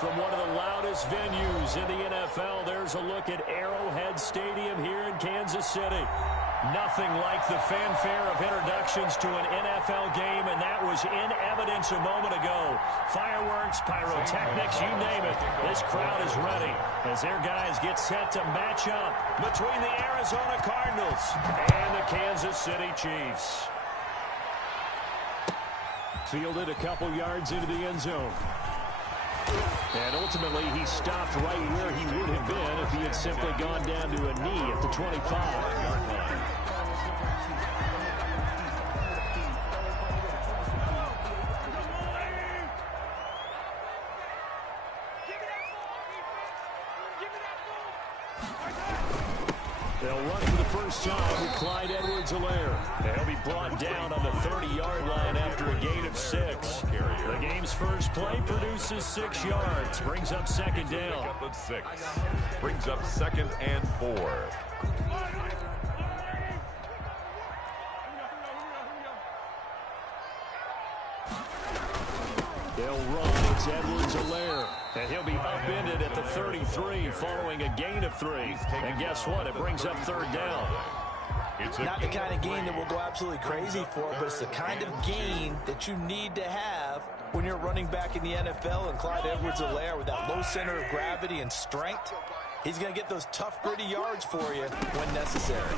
From one of the loudest venues in the NFL, there's a look at Arrowhead Stadium here in Kansas City. Nothing like the fanfare of introductions to an NFL game, and that was in evidence a moment ago. Fireworks, pyrotechnics, you name it. This crowd is ready as their guys get set to match up between the Arizona Cardinals and the Kansas City Chiefs. Fielded a couple yards into the end zone. And ultimately, he stopped right where he would have been if he had simply gone down to a knee at the 25-yard line. They'll run for the first time with Clyde Edwards-Helaire. They'll be brought down on the 30-yard line after a gain of 6. The game's first play produces 6 yards. Brings up second down. Brings up 2nd and 4. They'll run. It's Edwards-Helaire. And he'll be upended at the 33 following a gain of 3. And guess what? It brings up third down. It's not the kind of gain that we'll go absolutely crazy for, but it's the kind of gain that you need to have when you're running back in the NFL. And Clyde Edwards-Helaire, with that low center of gravity and strength, he's going to get those tough, gritty yards for you when necessary.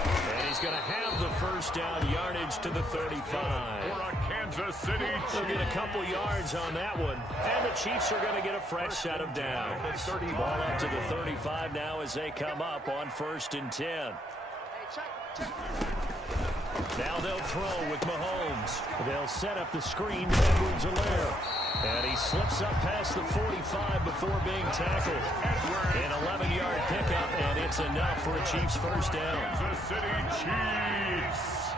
And he's going to have the first down yardage to the 35. For a Kansas City Chiefs. They'll get a couple yards on that one. And the Chiefs are going to get a fresh set of downs. Ball up to the 35 now as they come up on 1st and 10. Now they'll throw with Mahomes. They'll set up the screen to Edwards-Helaire. And he slips up past the 45 before being tackled. An 11-yard pickup, and it's enough for a Chiefs first down. Kansas City Chiefs.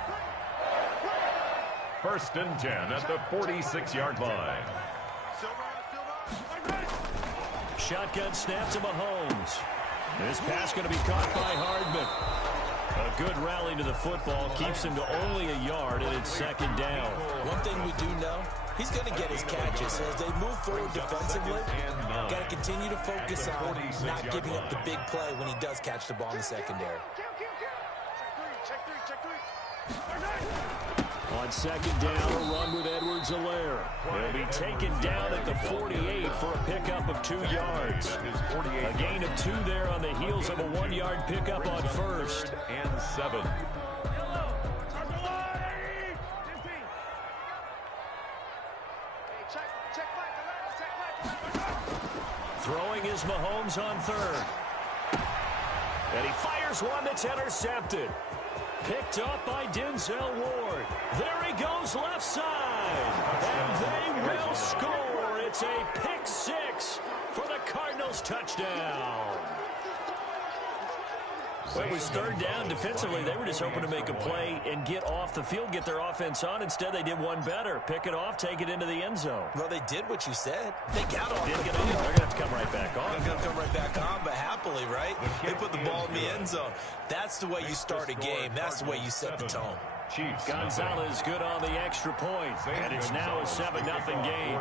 1st and 10 at the 46-yard line. Shotgun snap to Mahomes. This pass going to be caught by Hardman. A good rally to the football keeps him to only a yard, and it's 2nd down. One thing we do know, he's going to get his catches. So as they move forward defensively, got to continue to focus on not giving up the big play when he does catch the ball in the secondary. On 2nd down, a run with Edwards-Helaire. He'll be taken down at the 48 for a pickup of 2 yards. A gain of 2 there on the heels of a 1-yard pickup on 1st and 7. Throwing is Mahomes on 3rd. And he fires one that's intercepted. Picked up by Denzel Ward. There he goes left side. And they will score. It's a pick 6 for the Cardinals touchdown. Well, it was 3rd down. Defensively, they were just hoping to make a play and get off the field, get their offense on. Instead, they did one better. Pick it off, take it into the end zone. Well, they did what you said. They got off the They're field. going to have to come right back on. They're going to come right back on, but happily, right? They put the ball in the end zone. That's the way you start a game. That's the way you set the tone. Gonzalez good on the extra point, and it's now a 7-0 game.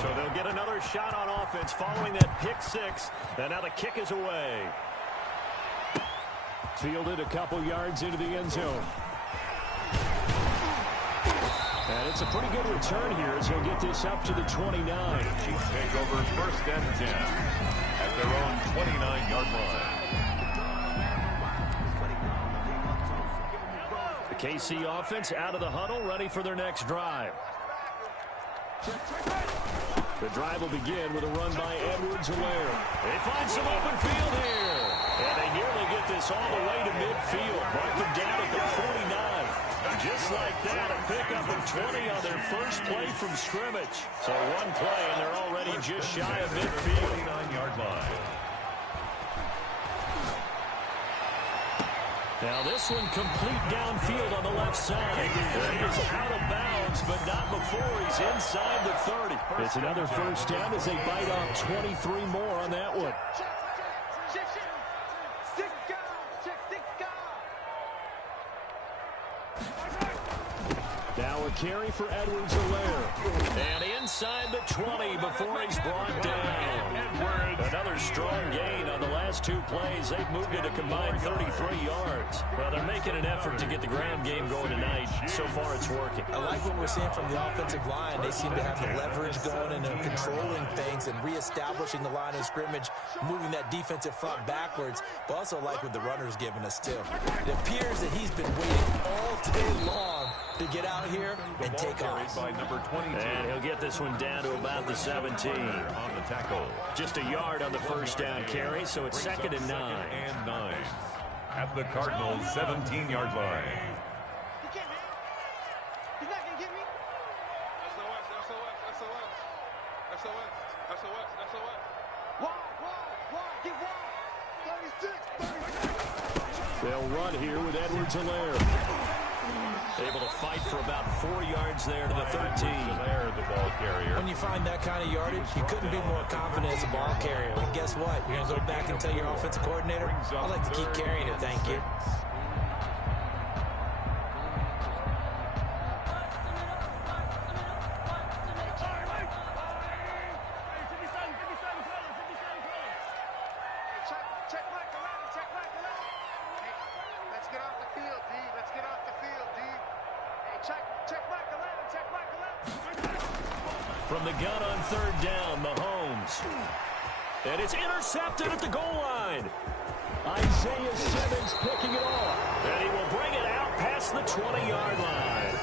So they'll get another shot on offense following that pick 6, and now the kick is away. Fielded a couple yards into the end zone. And it's a pretty good return here as he'll get this up to the 29. Chiefs take over 1st and 10 at their own 29-yard line. The KC offense out of the huddle, ready for their next drive. The drive will begin with a run by Edwards-Helaire. They find some open field here. And they nearly get this all the way to midfield. Mark them down at the 49. Just like that, a pickup of 20 on their first play from scrimmage. So one play, and they're already just shy of midfield. 29-yard line. Now this one complete downfield on the left side. He is out of bounds, but not before he's inside the 30. It's another first down as they bite off 23 more on that one. Now a carry for Edwards-Helaire. And inside the 20 before he's brought down. Another strong gain on the last two plays. They've moved it a combined 33 yards. Well, they're making an effort to get the ground game going tonight. So far, it's working. I like what we're seeing from the offensive line. They seem to have the leverage going, and they're controlling things and reestablishing the line of scrimmage, moving that defensive front backwards. But also like what the runner's giving us, too. It appears that he's been waiting all day long to get out here and take off. By number 22. And he'll get this one down to about the 17. On the tackle. Just a yard on the first down carry, so it's 2nd and 9. And 9. At the Cardinals' 17-yard line. He's not going to get me. SOS. Why? Get wide. 36. They'll run here with Edwards-Helaire. Able to fight for about 4 yards there to the 13. The ball carrier. When you find that kind of yardage, you couldn't be more confident as a ball carrier. And guess what? You're going to go back and tell your offensive coordinator, I'd like to keep carrying it, thank you. From the gun on 3rd down, Mahomes. And it's intercepted at the goal line. Isaiah Simmons picking it off. And he will bring it out past the 20-yard line.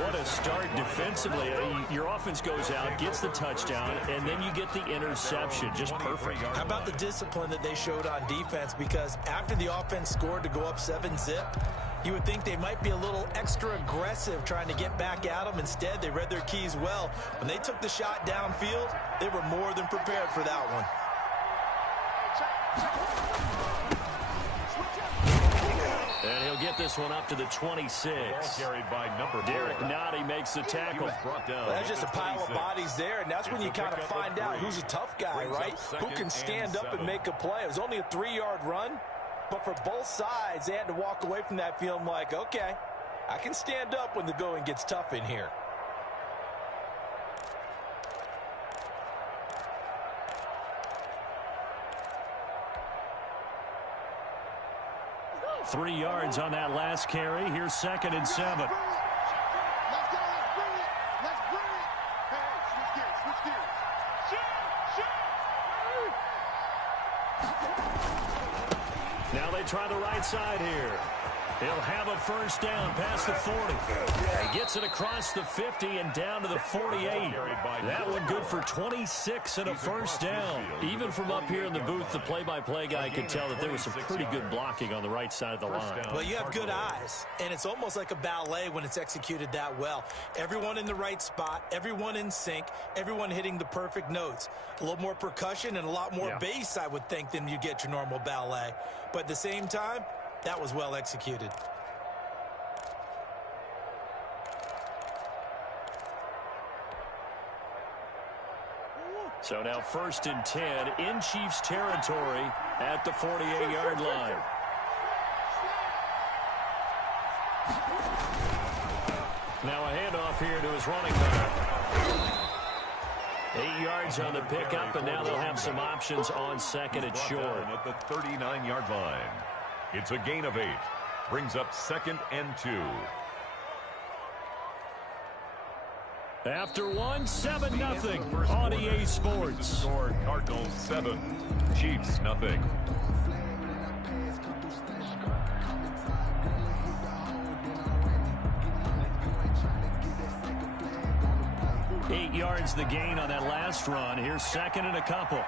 What a start defensively. Your offense goes out, gets the touchdown, and then you get the interception. Just perfect. How about the discipline that they showed on defense? Because after the offense scored to go up 7-zip, you would think they might be a little extra aggressive trying to get back at them. Instead, they read their keys well. When they took the shot downfield, they were more than prepared for that one. And he'll get this one up to the 26. Ball carried by number 4. Derek Nottie makes the tackle. Well, that's just a pile of bodies there, and that's when you kind of find out who's a tough guy, right? Who can stand up and make a play. It was only a 3-yard run, but for both sides, they had to walk away from that feeling like, okay, I can stand up when the going gets tough in here. Three yards on that last carry. Here's 2nd and 7. Let's bring it. Hey, switch gears. Now they try the right side here. He'll have a first down past the 40. He gets it across the 50 and down to the 48. That one good for 26 and a first down. Even from up here in the booth, the play-by-play guy could tell that there was some pretty good blocking on the right side of the line. Well, you have good eyes, and it's almost like a ballet when it's executed that well. Everyone in the right spot, everyone in sync, everyone hitting the perfect notes. A little more percussion and a lot more bass, I would think, than you get your normal ballet. But at the same time, that was well executed. So now 1st and 10 in Chiefs territory at the 48-yard line. Now a handoff here to his running back. 8 yards on the pickup, and now they'll have some options on 2nd and short. At the 39-yard line. It's a gain of 8. Brings up 2nd and 2. After 7-0 on EA Sports. Score Cardinals 7, Chiefs nothing. Eight yards the gain on that last run. Here's 2nd and a couple.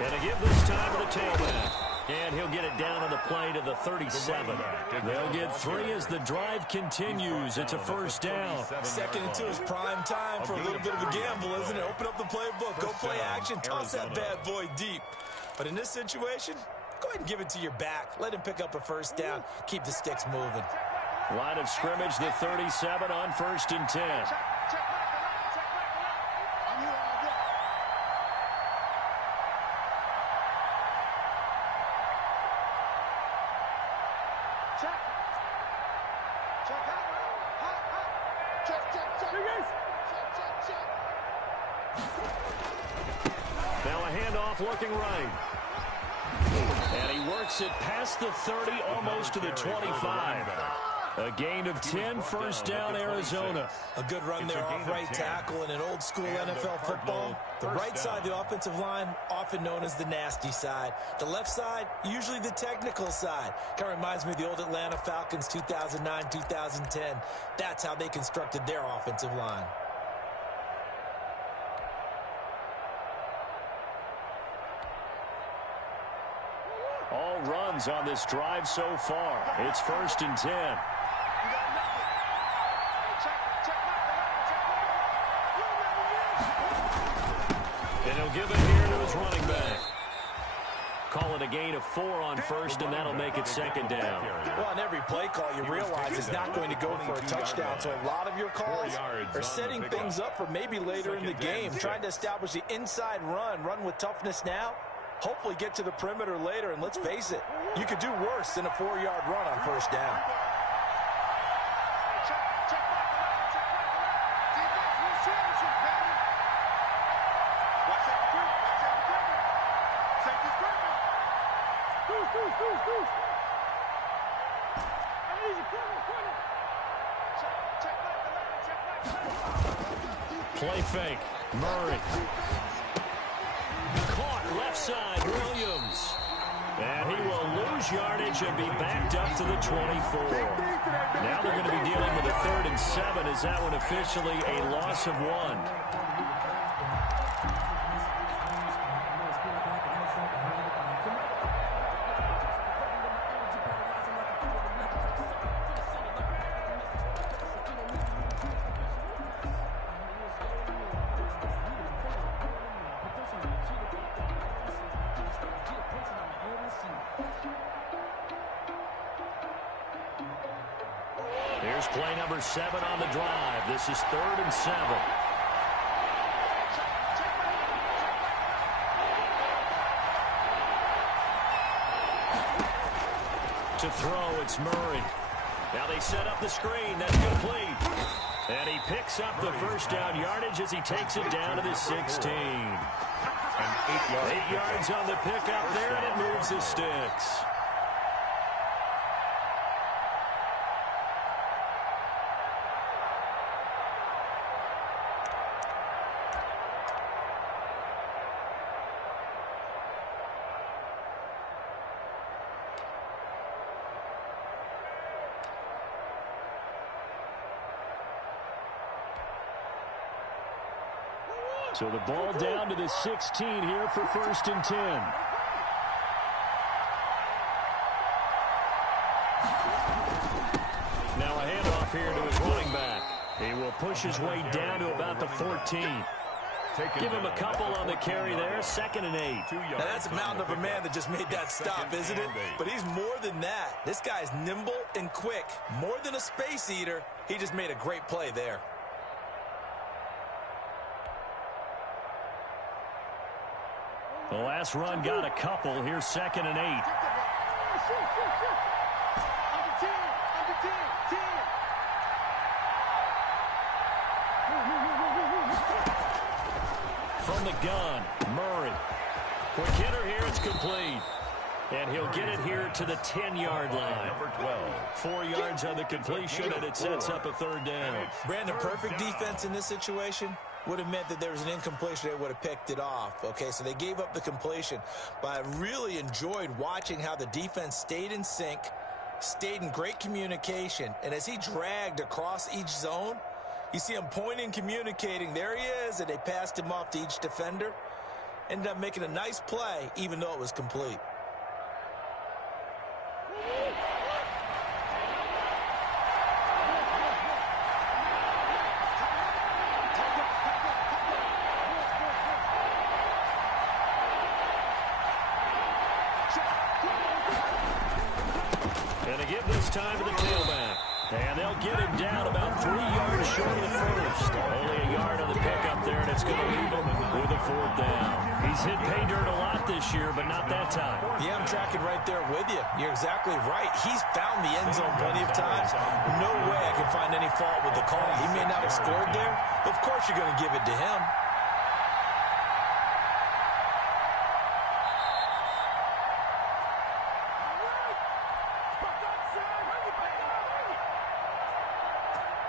And to give this time to the tailback. And he'll get it down on the play to the 37. They'll get 3 as the drive continues. It's a first down. 2nd and 2 is prime time for a little bit of a gamble, isn't it? Open up the playbook, go play action, toss that bad boy deep. But in this situation, go ahead and give it to your back. Let him pick up a first down. Keep the sticks moving. Line of scrimmage, the 37 on 1st and 10. Check. Now a handoff looking right. And he works it past the 30, almost to the 25. A gain of 10, first down, Arizona. A good run there off right tackle in an old school NFL football. The right side of the offensive line, often known as the nasty side. The left side, usually the technical side. Kind of reminds me of the old Atlanta Falcons 2009, 2010. That's how they constructed their offensive line. All runs on this drive so far. It's 1st and 10. And he'll give it here to his running back. Call it a gain of 4 on 1st, and that'll make it 2nd down. Well, on every play call, you realize it's not going to go for a touchdown. So a lot of your calls are setting things up for maybe later in the game, trying to establish the inside run with toughness now. Hopefully get to the perimeter later, and let's face it, you could do worse than a 4-yard run on 1st down. Play fake. Murray. Caught left side. Williams. And he will lose yardage and be backed up to the 24. Now they're going to be dealing with a 3rd and 7. Is that one officially a loss of 1? Here's play number 7 on the drive. This is 3rd and 7. To throw, it's Murray. Now they set up the screen. That's complete. And he picks up the first down yardage as he takes it down to the 16. And 8 yards on the pickup there, and it moves the sticks. So the ball down to the 16 here for 1st and 10. Now a handoff here to his running back. He will push his way down to about the 14. Give him a couple on the carry there. 2nd and 8. Now that's a mountain of a man that just made that stop, isn't it? But he's more than that. This guy's nimble and quick. More than a space eater. He just made a great play there. The last run got a couple. Here's 2nd and 8. From the gun, Murray. Quick hitter here, it's complete. And he'll get it here to the 10-yard line. Number 12. 4 yards on the completion, and it sets up a 3rd down. Brandon, perfect defense in this situation would have meant that there was an incompletion. They would have picked it off. Okay, so they gave up the completion. But I really enjoyed watching how the defense stayed in sync, stayed in great communication. And as he dragged across each zone, you see him pointing, communicating. There he is, and they passed him off to each defender. Ended up making a nice play, even though it was complete. And they give this time to the tailback. And they'll get him down about 3 yards short of the first. Only a yard on the pickup there, and it's going to leave him with a 4th down. He's hit pay dirt a lot this year, but not that time. Yeah, I'm tracking right there with you. You're exactly right. He's found the end zone plenty of times. No way can't find any fault with the call. He may not have scored there, but of course you're going to give it to him.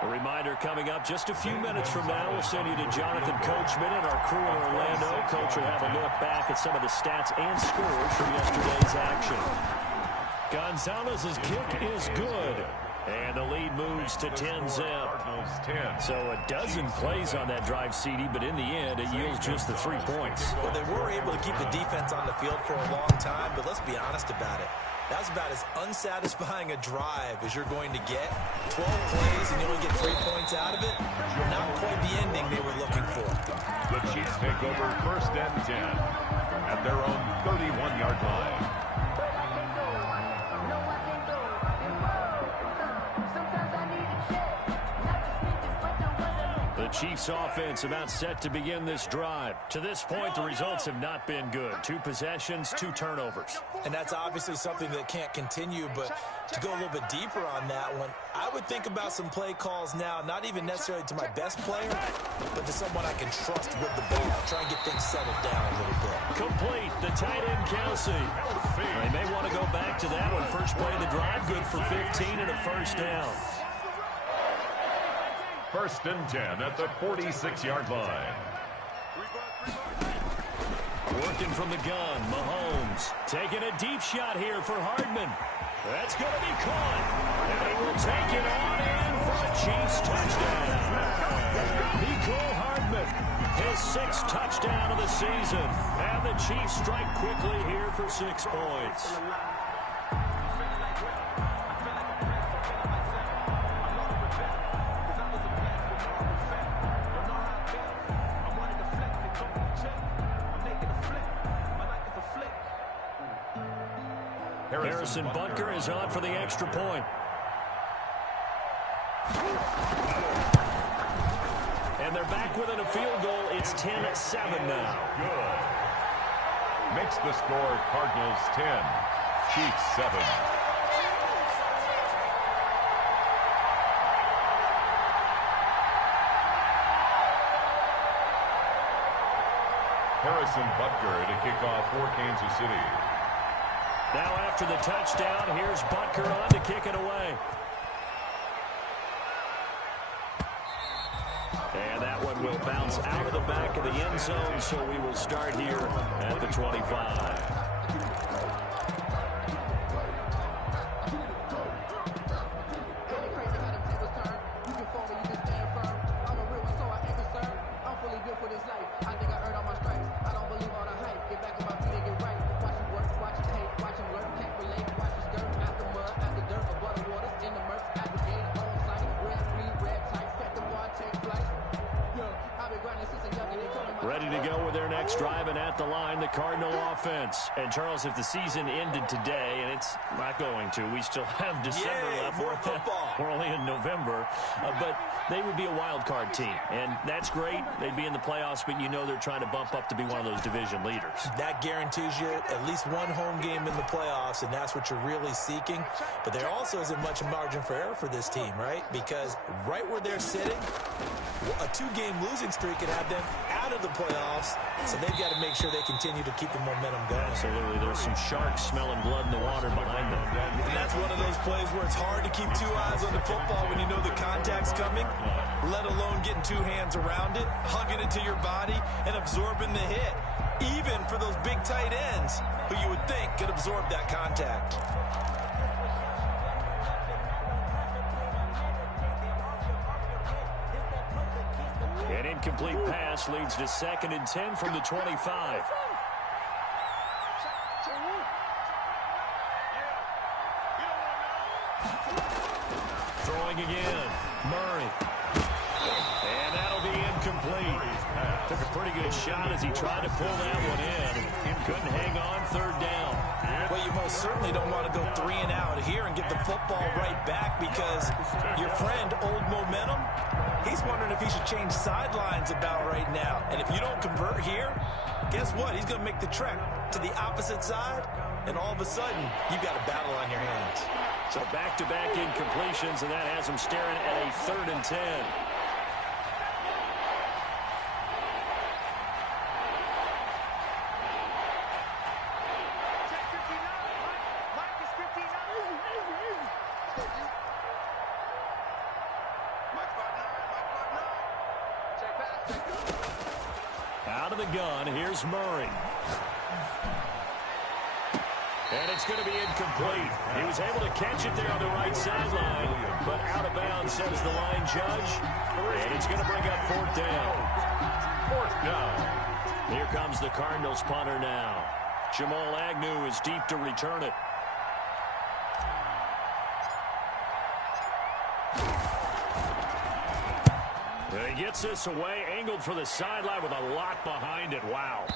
A reminder coming up just a few minutes from now. We'll send you to Jonathan Coachman and our crew in Orlando. Coach will have a look back at some of the stats and scores from yesterday's action. Gonzalez's kick is good. And the lead moves to 10-zip. So a dozen plays on that drive, CD, but in the end, it yields just the 3 points. Well, they were able to keep the defense on the field for a long time, but let's be honest about it. That was about as unsatisfying a drive as you're going to get. 12 plays and you only get 3 points out of it. Not quite the ending they were looking for. The Chiefs take over 1st and 10 at their own 31-yard line. The Chiefs offense about set to begin this drive. To this point, the results have not been good. 2 possessions, 2 turnovers. And that's obviously something that can't continue, but to go a little bit deeper on that one, I would think about some play calls now, not even necessarily to my best player, but to someone I can trust with the ball. Try and get things settled down a little bit. Complete, the tight end, Kelsey. They may want to go back to that one. First play of the drive, good for 15 and a first down. 1st and 10 at the 46-yard line. Working from the gun, Mahomes taking a deep shot here for Hardman. That's going to be caught. And he will take it on in for a Chiefs touchdown. Mecole Hardman, his 6th touchdown of the season. And the Chiefs strike quickly here for 6 points. Harrison Butker is on for the extra point. And they're back within a field goal. It's 10-7 now. Good. Makes the score Cardinals 10, Chiefs 7. Harrison Butker to kick off for Kansas City. Now after the touchdown, here's Butker on to kick it away. And that one will bounce out of the back of the end zone, so we will start here at the 25. Ready to go with their next drive, and at the line, the Cardinal offense. And, Charles, if the season ended today, and it's not going to, we still have December left. More football. We're only in November. But they would be a wild card team, and that's great. They'd be in the playoffs, but you know they're trying to bump up to be one of those division leaders. That guarantees you at least one home game in the playoffs, and that's what you're really seeking. But there also isn't much margin for error for this team, right? Because right where they're sitting, a 2-game losing streak could have them out of the playoffs, so they've got to make sure they continue to keep the momentum going. Absolutely. There's some sharks smelling blood in the water behind them. And that's one of those plays where it's hard to keep 2 eyes on the football when you know the contact's coming, let alone getting 2 hands around it, hugging it to your body, and absorbing the hit, even for those big tight ends who you would think could absorb that contact. An incomplete pass leads to 2nd and 10 from the 25. Throwing again. Murray. And that'll be incomplete. Took a pretty good shot as he tried to pull that one in. Couldn't hang on 3rd down. Well, you most certainly don't want to go 3 and out here and get the football right back, because your friend, Old Momentum, he's wondering if he should change sidelines about right now. And if you don't convert here, guess what? He's going to make the trek to the opposite side, and all of a sudden, you've got a battle on your hands. So back-to-back incompletions, and that has them staring at a 3rd and 10. Out of the gun, here's Murray. And it's going to be incomplete. He was able to catch it there on the right sideline, but out of bounds, says the line judge. And it's going to bring up 4th down. 4th down. Here comes the Cardinals punter now. Jamal Agnew is deep to return it. He gets this away, angled for the sideline with a lot behind it. Wow.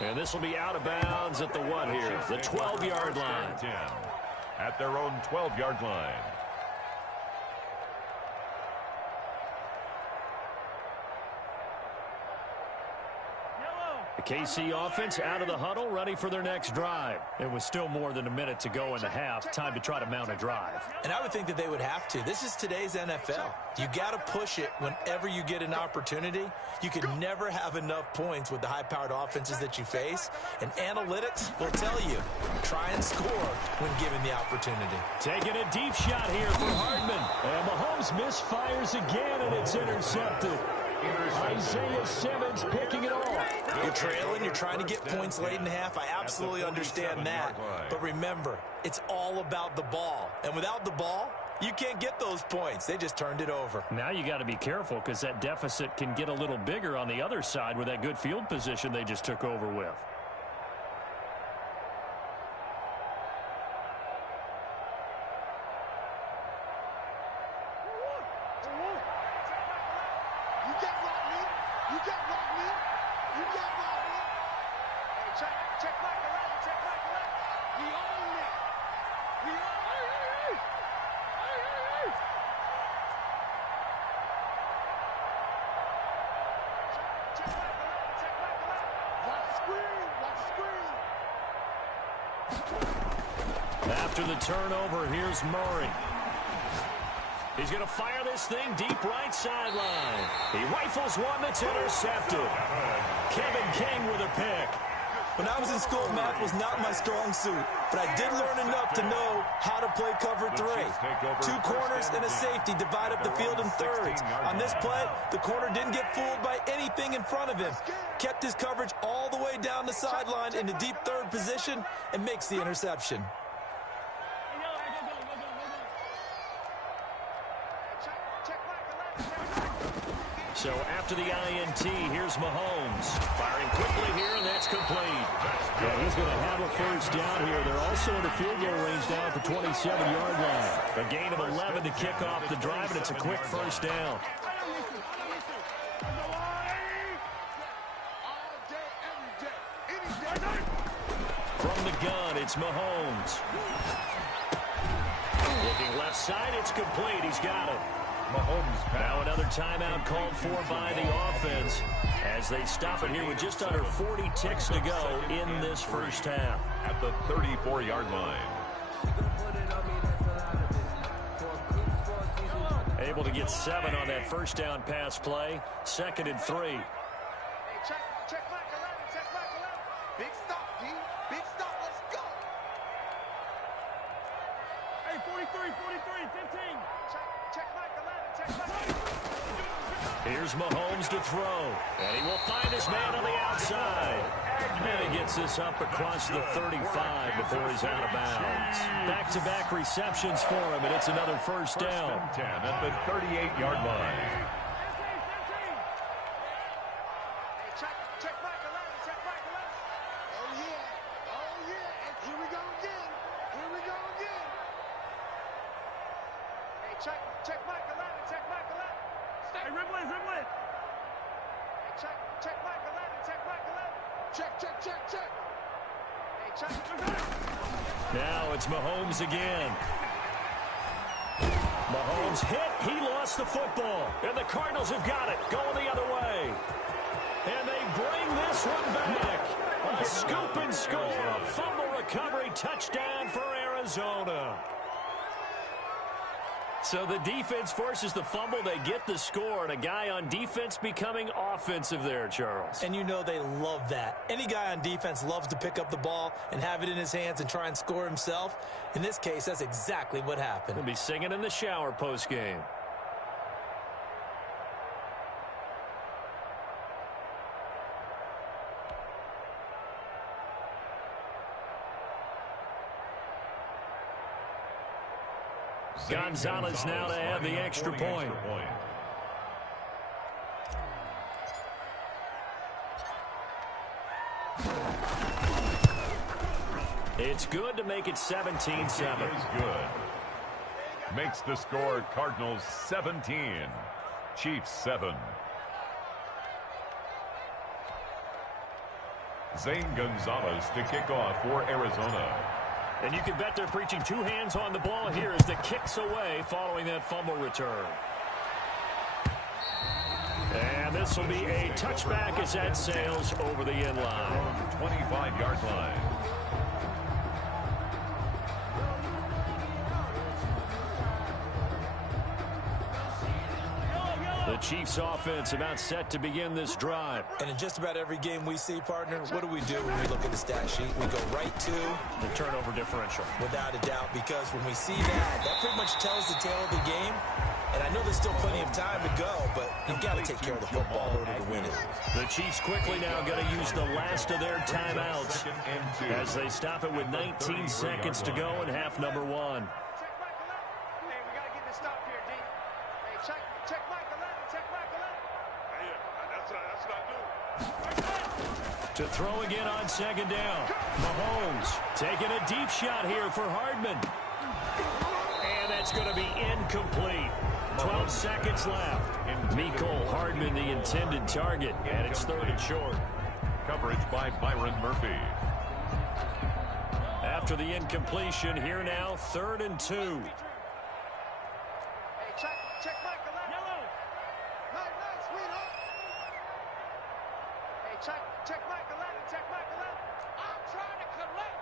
And this will be out of bounds at the what here? The 12-yard line. At their own 12-yard line. The KC offense out of the huddle, ready for their next drive. It was still more than a minute to go in the half. Time to try to mount a drive. And I would think that they would have to. This is today's NFL. You got to push it whenever you get an opportunity. You can never have enough points with the high-powered offenses that you face. And analytics will tell you, try and score when given the opportunity. Taking a deep shot here for Hardman. And Mahomes misfires again, and it's intercepted. Isaiah Simmons picking it off. You're trailing, you're trying to get points late in the half. I absolutely understand that. But remember, it's all about the ball. And without the ball, you can't get those points. They just turned it over. Now you got to be careful because that deficit can get a little bigger on the other side with that good field position they just took over with. After the turnover, here's Murray. He's going to fire this thing deep right sideline. He rifles one that's intercepted. Kevin King with a pick. When I was in school, math was not my strong suit, but I did learn enough to know how to play cover 3. 2 corners and a safety divide up the field in thirds. On this play, the corner didn't get fooled by anything in front of him. Kept his coverage all the way down the sideline in the deep third position and makes the interception. So after the INT, here's Mahomes. Firing quickly here, and that's complete. Yeah, he's going to have a first down here. They're also in the field goal range now at the 27-yard line. A gain of 11 to kick off the drive, and it's a quick first down. From the gun, it's Mahomes. Looking left side, it's complete. He's got it. Now another timeout called for by the offense as they stop it here with just under 40 ticks to go in this first half. At the 34-yard line. Able to get 7 on that first down pass play. 2nd and 3. Hey, check back 11, check back 11. Big stop, D. Big stop, let's go. Hey, 43, 15. Check back 11, check back 11. Here's Mahomes to throw. And he will find his man on the outside. And he gets this up across the 35 before he's out of bounds. Back-to-back receptions for him, and it's another first down. 10 at the 38-yard line. Check back 11, check back 11. Oh, yeah. And here we go again. Hey, check back 11, check back 11. Hey, dribble it. Hey, check back 11, check back 11. Check. Hey, check. Now it's Mahomes again. Mahomes hit. He lost the football. And the Cardinals have got it. Going the other way. And they bring this one back. A scoop and score. A fumble recovery touchdown for Arizona. So the defense forces the fumble. They get the score, and a guy on defense becoming offensive there, Charles. And you know they love that. Any guy on defense loves to pick up the ball and have it in his hands and try and score himself. In this case, that's exactly what happened. He'll be singing in the shower post-game. Gonzalez now to add the extra point. It's good to make it 17-7. Is good. Makes the score Cardinals 17, Chiefs 7. Zane Gonzalez to kick off for Arizona. And you can bet they're preaching two hands on the ball here as the kick's away following that fumble return. And this will be a touchback as that sails over the end line. 25-yard line. The Chiefs offense about set to begin this drive. And in just about every game we see, partner, what do we do when we look at the stat sheet? We go right to the turnover differential. Without a doubt, because when we see that pretty much tells the tale of the game. And I know there's still plenty of time to go, but you've got to take care of the football in order to win it. The Chiefs quickly now going to use the last of their timeouts as they stop it with 19 seconds to go in half number one. To throw again on second down. Mahomes taking a deep shot here for Hardman. And that's going to be incomplete. 12 seconds left. Mecole Hardman, the intended target, and it's third and short. Coverage by Byron Murphy. After the incompletion, here now, 3rd and 2. Hey, check Michael. Yellow. Nice, sweetheart. Hey, check Michael out and check Michael out. I'm trying to collect.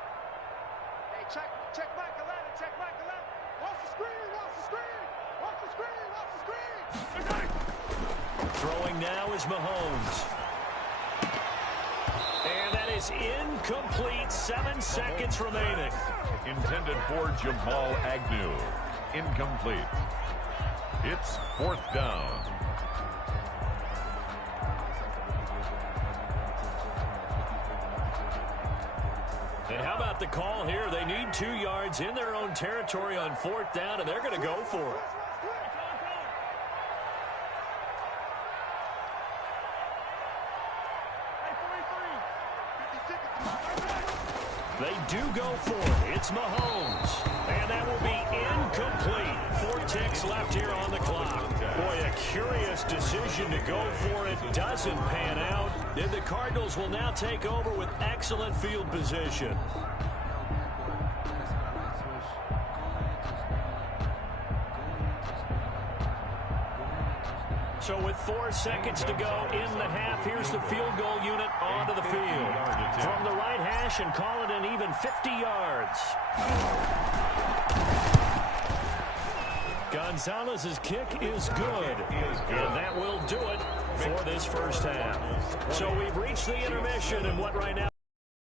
Hey, check Michael out and check Michael out. Watch the screen, watch the screen. Watch the screen, watch the screen. Throwing now is Mahomes. And that is incomplete. 7 seconds remaining. Intended for Jamal Agnew. Incomplete. It's 4th down. And how about the call here? They need 2 yards in their own territory on 4th down, and they're going to go for it. They do go for it. It's Mahomes. And that will be incomplete. 4 ticks left here on the clock. Boy, a curious decision to go for it. Doesn't pan out. Then the Cardinals will now take over with excellent field position. So with 4 seconds to go in the half, here's the field goal unit onto the field. From the right hash and call it an even 50 yards. Gonzalez's kick is good. And that will do it for this first half. So we've reached the intermission in what right now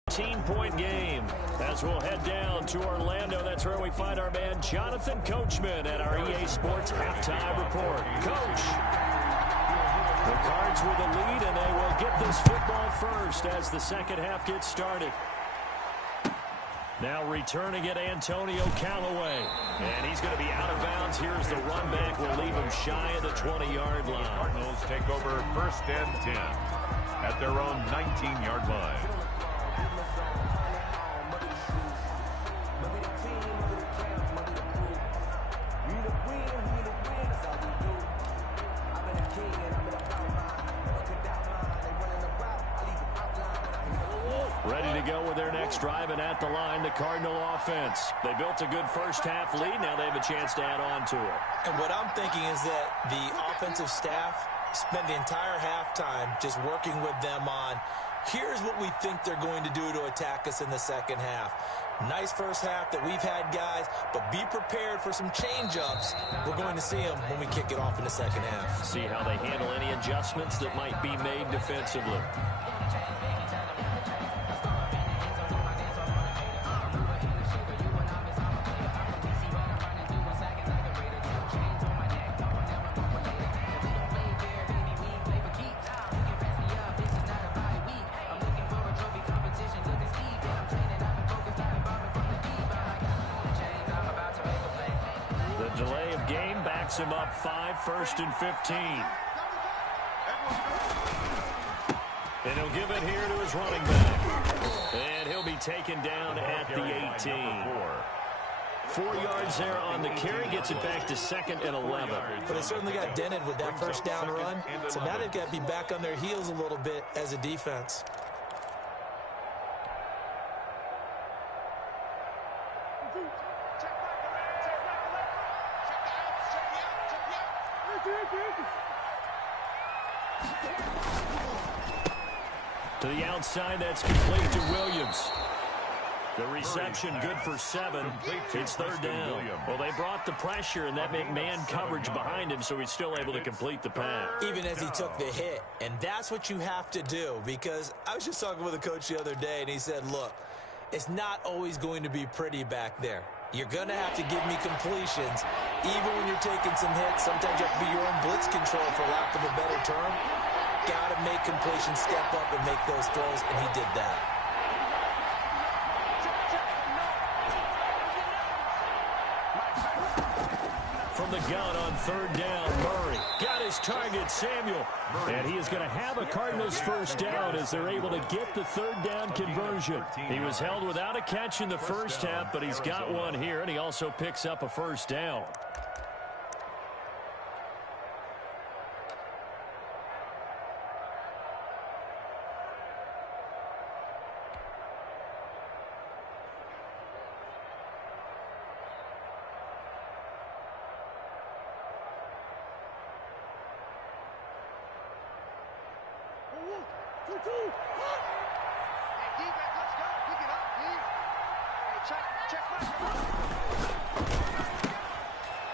is a 18-point game. As we'll head down to Orlando, that's where we find our man Jonathan Coachman at our EA Sports Halftime Report. Coach. The Cards with the lead, and they will get this football first as the second half gets started. Now returning it, Antonio Callaway. And he's going to be out of bounds. Here's the run back. We'll leave him shy of the 20-yard line. The Cardinals take over 1st and 10 at their own 19-yard line. Ready to go with their next drive, and at the line, the Cardinal offense. They built a good first half lead. Now they have a chance to add on to it. And what I'm thinking is that the offensive staff spent the entire halftime just working with them on Here's what we think they're going to do to attack us in the second half. Nice first half that we've had, guys, but be prepared for some change-ups. We're going to see them when we kick it off in the second half. See how they handle any adjustments that might be made defensively. Delay of game backs him up 5, 1st and 15. And he'll give it here to his running back. And he'll be taken down at the 18. 4 yards there on the carry, gets it back to 2nd and 11. But they certainly got dented with that first down run. So now they've got to be back on their heels a little bit as a defense. To the outside, that's complete to Williams. The reception good for 7. It's 3rd down. Well, they brought the pressure, and that meant man coverage behind him, so he's still able to complete the pass. Even as he took the hit. And that's what you have to do, because I was just talking with a coach the other day, and he said, look, it's not always going to be pretty back there. You're going to have to give me completions. Even when you're taking some hits, sometimes you have to be your own blitz control, for lack of a better term. Got to make completions, step up and make those throws, and he did that. From the gun on 3rd down, Murray got his target, Samuel. And he is going to have a Cardinals first down as they're able to get the 3rd down conversion. He was held without a catch in the first half, but he's got one here, and he also picks up a first down.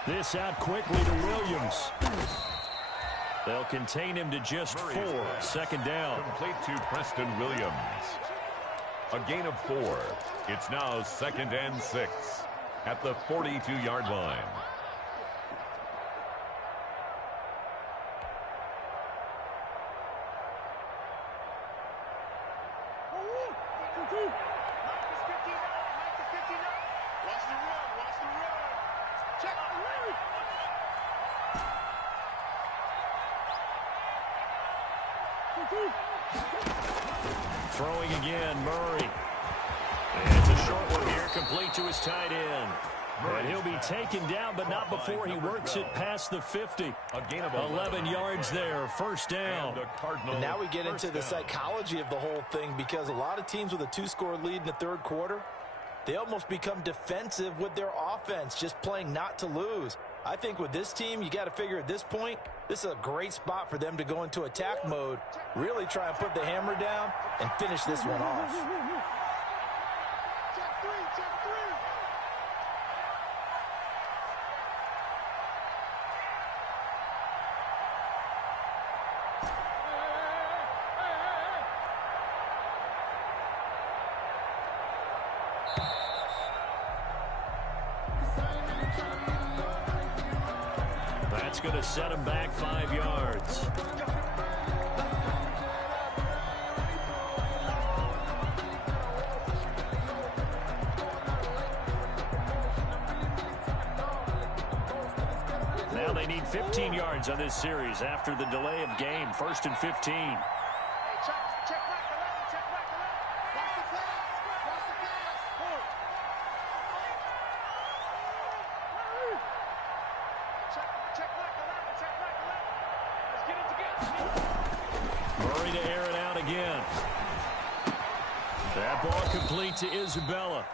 This out quickly to Williams. They'll contain him to just 4. 2nd down. Complete to Preston Williams. A gain of 4. It's now 2nd and 6 at the 42-yard line. Throwing again, Murray. And it's a short one here, complete to his tight end. And he'll be taken down, but not before he works it past the 50. 11 yards there, first down. And now we get into the psychology of the whole thing, because a lot of teams with a 2-score lead in the 3rd quarter, they almost become defensive with their offense, just playing not to lose. I think with this team, you got to figure at this point, this is a great spot for them to go into attack mode, really try and put the hammer down and finish this one off. That's going to set him back 5 yards. Now they need 15 yards on this series after the delay of game. 1st and 15. Murray to air it out again. That ball complete to Isabella.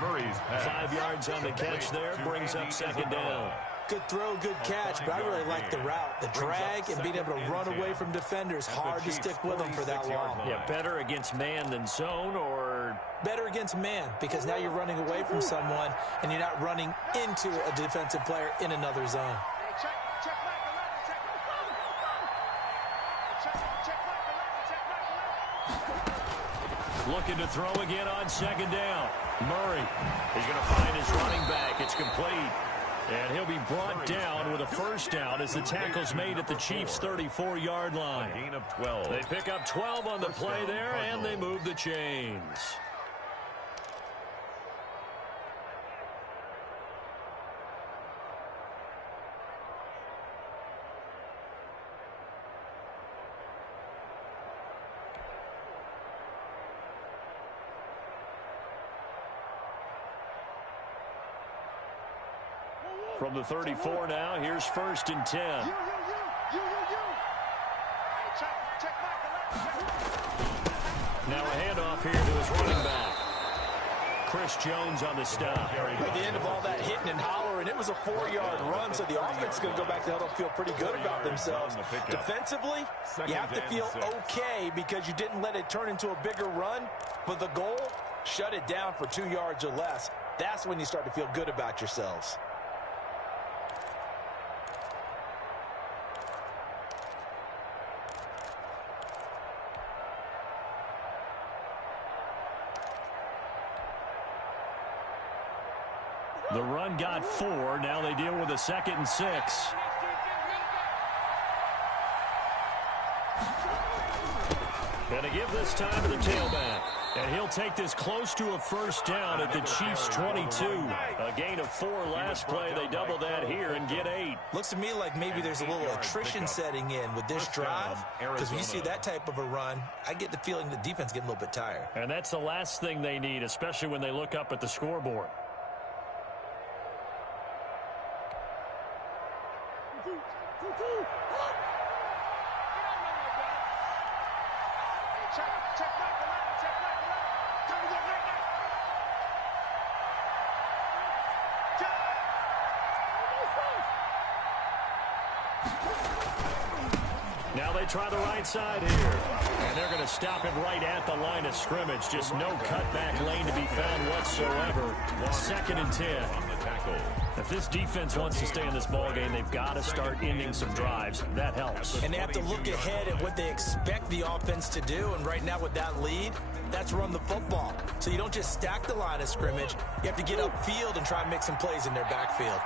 Murray's pass. 5 yards on the catch there, brings up 2nd down. Good throw, good catch, but I really like the route. The drag and being able to run away from defenders, hard to stick with them for that long. Yeah, better against man than zone, or better against man, because now you're running away from someone and you're not running into a defensive player in another zone. Looking to throw again on second down. Murray is going to find his running back. It's complete. And he'll be brought down with a first down as the tackle's made at the Chiefs' 34-yard line. A gain of 12. They pick up 12 on the play there, and they move the chains. From the 34 now, here's 1st and 10. Now a handoff here to his running back. Chris Jones on the stop. At the end of all that hitting and hollering, it was a 4-yard run, so the offense is going to go back to huddle and feel pretty good about themselves. Defensively, you have to feel okay because you didn't let it turn into a bigger run, but the goal, shut it down for 2 yards or less. That's when you start to feel good about yourselves. The run got 4. Now they deal with a 2nd and 6. And to give this time to the tailback. And he'll take this close to a first down at the Chiefs' 22. A gain of 4 last play. They double that here and get 8. Looks to me like maybe there's a little attrition setting in with this drive. Because when you see that type of a run, I get the feeling the defense getting a little bit tired. And that's the last thing they need, especially when they look up at the scoreboard. Now they try the right side here. And they're going to stop him right at the line of scrimmage. Just no cutback lane to be found whatsoever. 2nd and 10. If this defense wants to stay in this ballgame, they've got to start ending some drives. That helps. And they have to look ahead at what they expect the offense to do. And right now with that lead, that's run the football. So you don't just stack the line of scrimmage. You have to get upfield and try and make some plays in their backfield.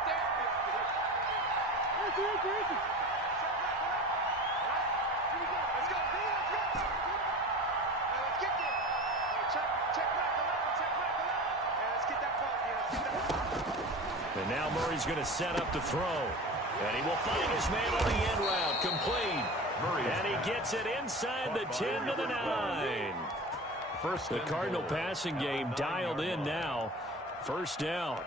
And now Murray's going to set up to throw. And he will find his man on the end route. Complete. And he gets it inside the 10 to the 9. The Cardinal passing game dialed in now. First down.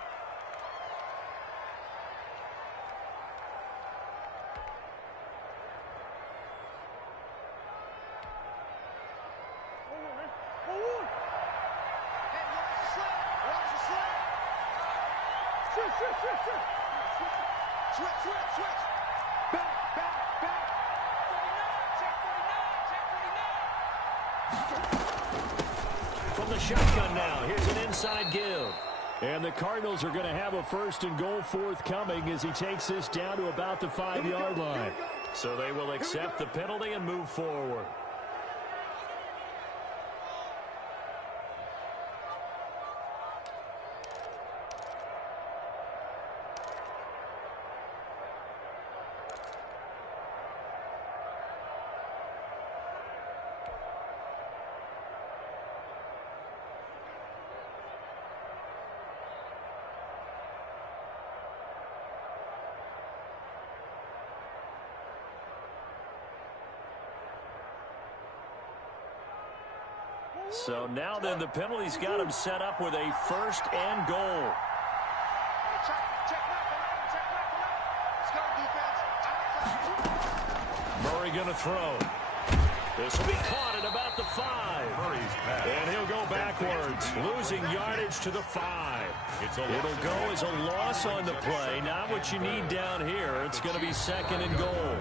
From the shotgun now, here's an inside give. And the Cardinals are going to have a 1st and goal forthcoming as he takes this down to about the 5-yard line. So they will accept the penalty and move forward. So now then the penalty's got him set up with a 1st and goal. Murray going to throw. This will be caught at about the 5. And he'll go backwards, losing yardage to the 5. It'll go as a loss on the play. Not what you need down here. It's going to be 2nd and goal.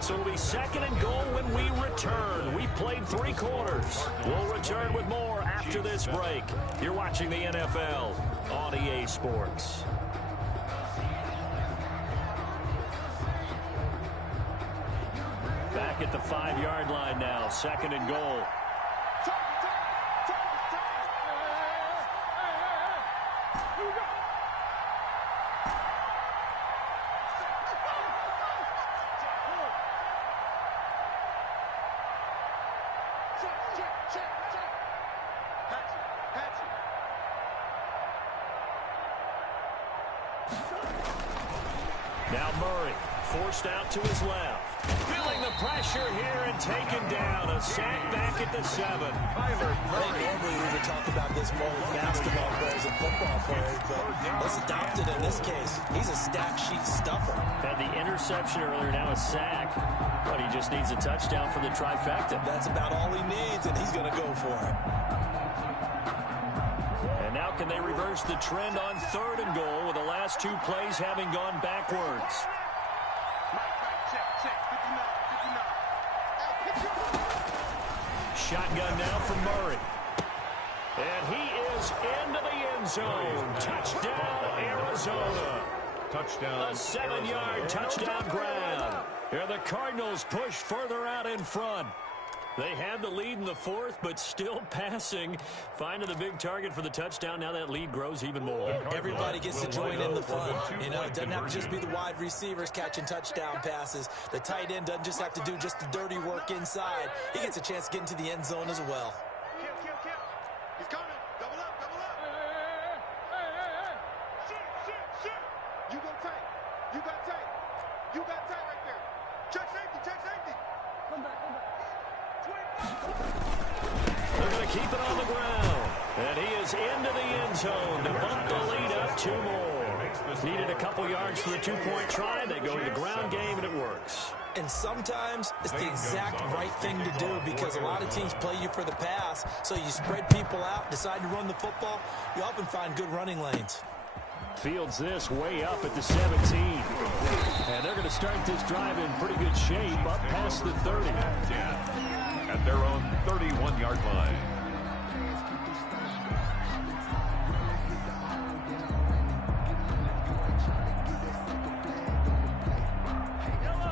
So it'll be 2nd and goal when we return. We played 3 quarters. We'll return with more after this break. You're watching the NFL on EA Sports. Back at the 5-yard line now. 2nd and goal. Now Murray, forced out to his left. Feeling the pressure here and taken down. A sack back at the 7. Normally we would talk about this more with basketball players and football players, but let's adopt it in this case. He's a stack sheet stuffer. Had the interception earlier, now a sack. But he just needs a touchdown for the trifecta. That's about all he needs, and he's going to go for it. And now can they reverse the trend on 3rd and goal with the last 2 plays having gone backwards? Shotgun now from Murray. And he is into the end zone. Touchdown, Arizona. Touchdown. A 7-yard touchdown grab. And the Cardinals push further out in front. They had the lead in the 4th, but still passing. Finding the big target for the touchdown. Now that lead grows even more. Everybody gets to join in the fun. You know, it doesn't have to just be the wide receivers catching touchdown passes. The tight end doesn't just have to do just the dirty work inside. He gets a chance to get into the end zone as well. Kill. He's coming. Double up. Shoot. You go tight. You got tight right there. Check safety. Come back. They're going to keep it on the ground. And he is into the end zone to bump the lead up 2 more. Needed a couple yards for the 2-point try. They go to the ground game, and it works. And sometimes it's the exact right thing to do because a lot of teams play you for the pass. So you spread people out, decide to run the football. You often find good running lanes. Fields this way up at the 17. And they're going to start this drive in pretty good shape up past the 30. At their own 31-yard line.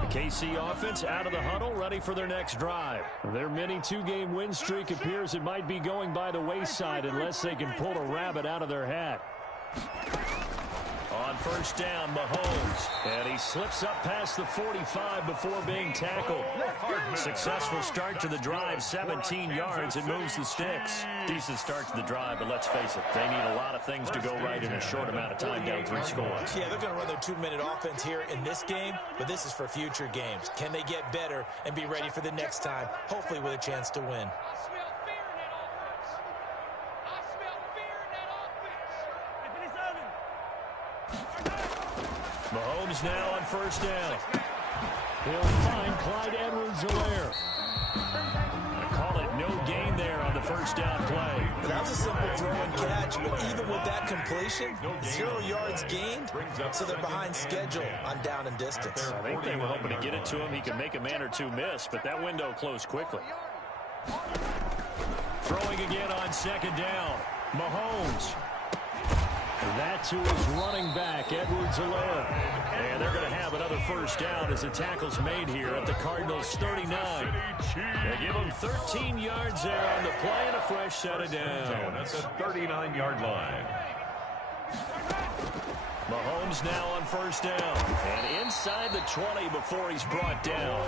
The KC offense out of the huddle, ready for their next drive. Their mini 2-game win streak appears it might be going by the wayside unless they can pull a rabbit out of their hat. On 1st down, Mahomes. And he slips up past the 45 before being tackled. Successful start to the drive, 17 yards, and moves the sticks. Decent start to the drive, but let's face it, they need a lot of things to go right in a short amount of time, down 3 scores. Yeah, they're going to run their 2-minute offense here in this game, but this is for future games. Can they get better and be ready for the next time, hopefully with a chance to win? Mahomes now on 1st down. He'll find Clyde Edwards-Helaire. Call it no gain there on the 1st down play. That was a simple throw and catch, but even with that completion, 0 yards gained, so they're behind schedule on down and distance. I think they were hoping to get it to him. He could make a man or 2 miss, but that window closed quickly. Throwing again on 2nd down. Mahomes. That to his running back, Edwards-Helaire. And they're going to have another 1st down as the tackle's made here at the Cardinals' 39. They give him 13 yards there on the play and a fresh set of downs. That's a 39-yard line. Mahomes now on 1st down. And inside the 20 before he's brought down.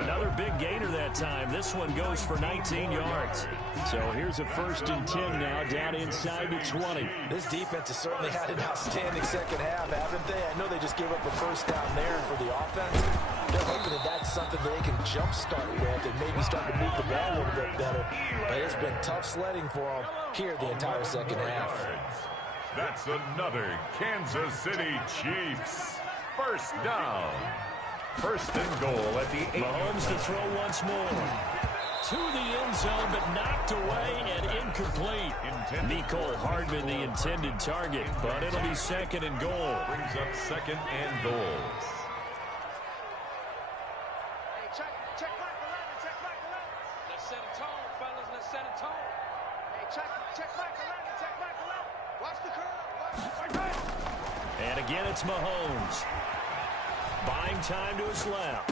Another big gainer that time. This one goes for 19 yards. So here's a 1st and 10 now down inside the 20. This defense has certainly had an outstanding second half, haven't they? I know they just gave up a 1st down there for the offense. They're hoping that that's something that they can jumpstart with and maybe start to move the ball a little bit better. But it's been tough sledding for them here the entire second half. That's another Kansas City Chiefs 1st down. First and goal at the 8. Mahomes to throw once more. To the end zone, but knocked away and incomplete. Mecole Hardman, the intended target, but it'll be second and goal. Brings up second and goal. Hey, check Mike 11, check Mike 11. Let's set a tone, fellas, let's set a tone. Hey, check Mike 11, check Mike 11. Watch the curve, And again, it's Mahomes. Buying time to his left.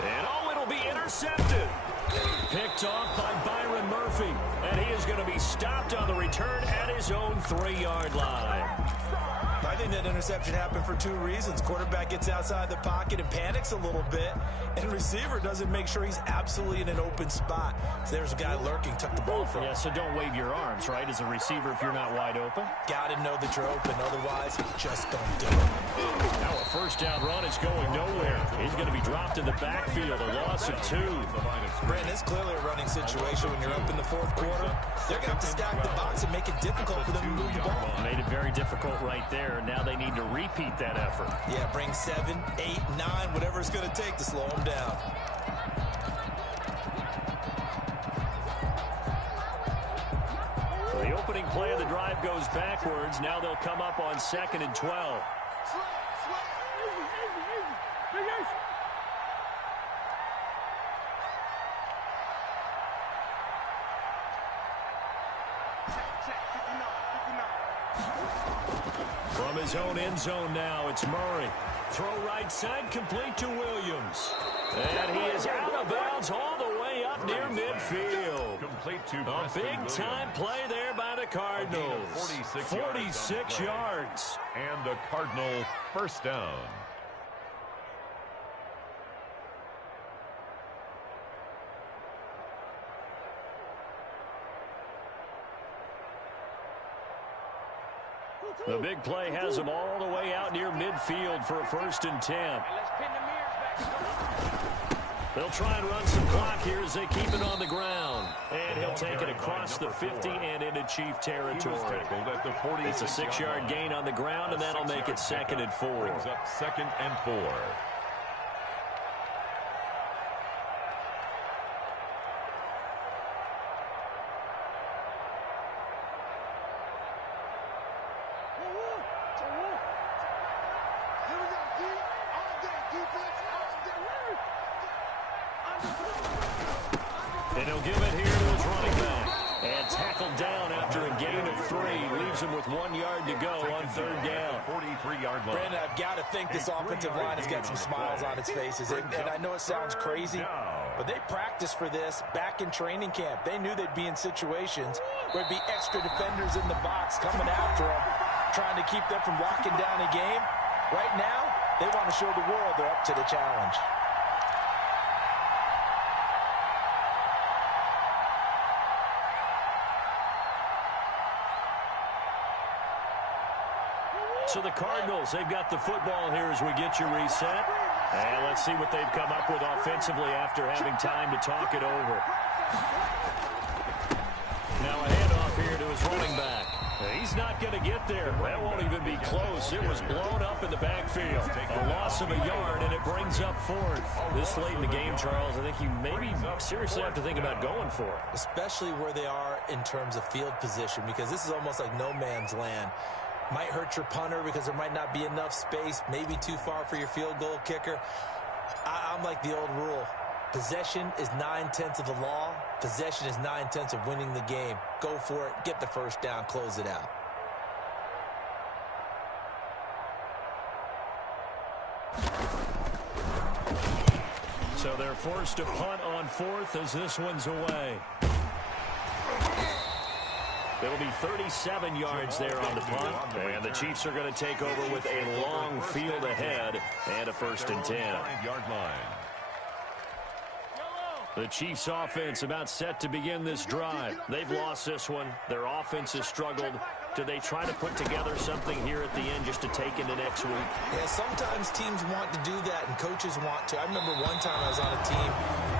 And it'll be intercepted. Picked off by Byron Murphy. And he is going to be stopped on the return at his own 3-yard line. I think that interception happened for 2 reasons. Quarterback gets outside the pocket and panics a little bit, and receiver doesn't make sure he's absolutely in an open spot. So there's a guy lurking, took the ball from him. Yeah, so don't wave your arms, right, as a receiver if you're not wide open. Got to know that you're open, otherwise just don't do it. Now a first down run is going nowhere. He's going to be dropped in the backfield, a loss of 2. Brandon, it's clearly a running situation when you're up in the 4th quarter. They're going to have to stack the box and make it difficult for them to move the ball. Made it very difficult right there. Now they need to repeat that effort. Yeah, bring 7, 8, 9, whatever it's going to take to slow them down. So the opening play of the drive goes backwards. Now they'll come up on 2nd and 12. From his own end zone now, it's Murray. Throw right side, complete to Williams. And he is out of bounds all the way up near midfield. Complete to A big-time play there by the Cardinals. 46 yards. And the Cardinal first down. The big play has him all the way out near midfield for a 1st and 10. They'll try and run some clock here as they keep it on the ground. And he'll take it across the 50 and into Chief territory. It's a 6-yard gain on the ground, and that'll make it 2nd and 4. Brings up 2nd and 4. And he'll give it here to his running back. And tackled down after a gain of 3. Leaves him with 1 yard to go on 3rd down. 43-yard line. Brandon, I've got to think this offensive line has got some smiles on its faces. And I know it sounds crazy, but they practiced for this back in training camp. They knew they'd be in situations where there'd be extra defenders in the box coming after them, trying to keep them from locking down a game. Right now, they want to show the world they're up to the challenge. So the Cardinals, they've got the football here as we get you reset. And let's see what they've come up with offensively after having time to talk it over. Now a handoff here to his running back. He's not going to get there. That won't even be close. It was blown up in the backfield. A loss of a yard, and it brings up 4th. This late in the game, Charles, I think you maybe seriously have to think about going for it. Especially where they are in terms of field position, because this is almost like no man's land. Might hurt your punter because there might not be enough space, maybe too far for your field goal kicker. I'm like the old rule. Possession is 9/10 of the law. Possession is 9/10 of winning the game. Go for it. Get the first down. Close it out. So they're forced to punt on 4th as this one's away. It'll be 37 yards there on the punt. And the Chiefs are going to take over with a long field ahead and a 1st and 10. 5-yard line. The Chiefs offense about set to begin this drive. They've lost this one. Their offense has struggled. Do they try to put together something here at the end just to take into next week? Yeah, sometimes teams want to do that and coaches want to. I remember one time I was on a team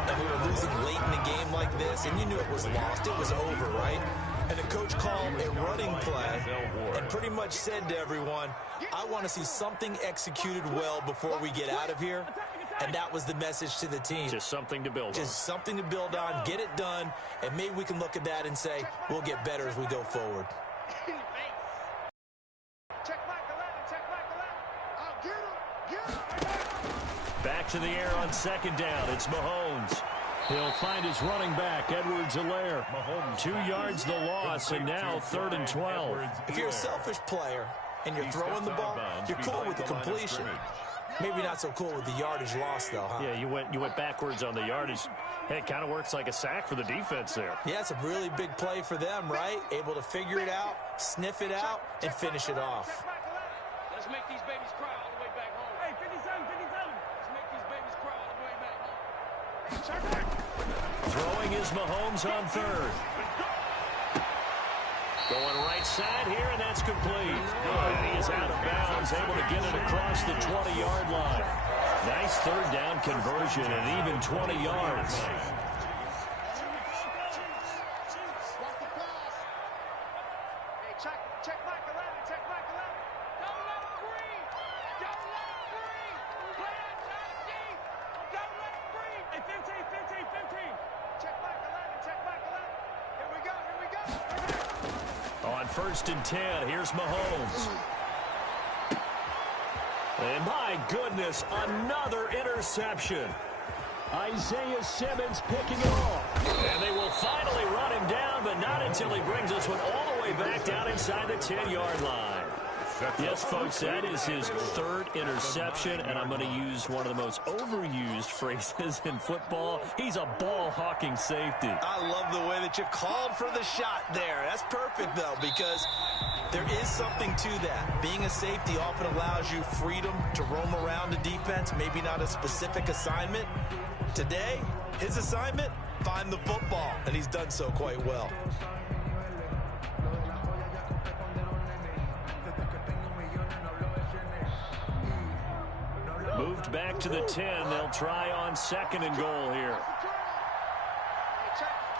and we were losing late in the game like this, and you knew it was lost. It was over, right? And the coach called a running play and pretty much said to everyone, I want to see something executed well before we get out of here. And that was the message to the team. Just something to build on. Just something to build on, get it done, and maybe we can look at that and say, we'll get better as we go forward. Back to the air on second down. It's Mahomes. He'll find his running back, Edwards-Helaire. 2 yards the loss, and now 3rd and 12. If you're a selfish player and you're throwing the ball, you're cool with the completion. Maybe not so cool with the yardage loss, though, huh? Yeah, you went backwards on the yardage. Hey, it kind of works like a sack for the defense there. Yeah, it's a really big play for them, right? Able to figure it out, sniff it out, and finish it off. Let's make these babies cry all the way back home. Hey, 57, 57. Let's make these babies cry all the way back home. Throwing is Mahomes on 3rd. Going right side here, and that's complete. And he is out of bounds, able to get it across the 20-yard line. Nice 3rd down conversion and even 20 yards. Check Mike 11, check Mike 11. Don't let him breathe. Don't let him breathe. Play outside deep. Don't let him breathe. Hey, 15, 15, 15. Check Mike 11, check Mike 11. Here we go, here we go. On 1st and 10, here's Mahomes. And my goodness, another interception. Isaiah Simmons picking it off. And they will finally run him down, but not until he brings us one all the way back down inside the 10-yard line. Yes, folks, that is his 3rd interception, and I'm going to use one of the most overused phrases in football. He's a ball-hawking safety. I love the way that you called for the shot there. That's perfect, though, because there is something to that. Being a safety often allows you freedom to roam around the defense, maybe not a specific assignment. Today, his assignment, find the football, and he's done so quite well. Moved back to the 10. They'll try on 2nd and goal here.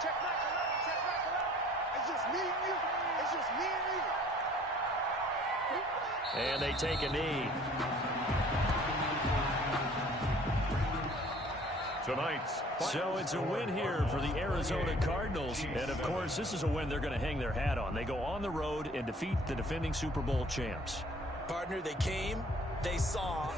Check Mike 11, check Mike 11. It's just me and you. It's just me and you. And they take a knee. So it's a win here for the Arizona Cardinals. And, of course, this is a win they're going to hang their hat on. They go on the road and defeat the defending Super Bowl champs. Partner, they came, they saw,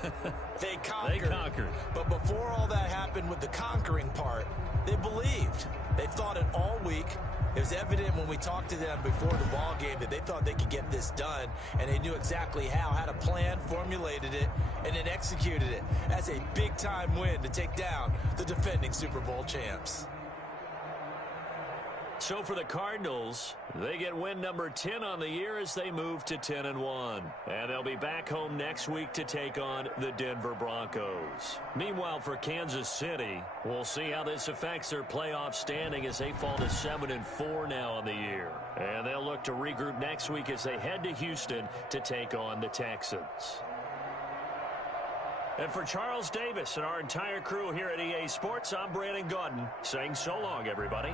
they conquered. They conquered. But before all that happened with the conquering part, they believed. They thought it all week. It was evident when we talked to them before the ball game that they thought they could get this done, and they knew exactly how, had a plan, formulated it, and then executed it. That's a big-time win to take down the defending Super Bowl champs. So for the Cardinals, they get win number 10 on the year as they move to 10-1. And they'll be back home next week to take on the Denver Broncos. Meanwhile, for Kansas City, we'll see how this affects their playoff standing as they fall to 7-4 now on the year. And they'll look to regroup next week as they head to Houston to take on the Texans. And for Charles Davis and our entire crew here at EA Sports, I'm Brandon Gaudin saying so long, everybody.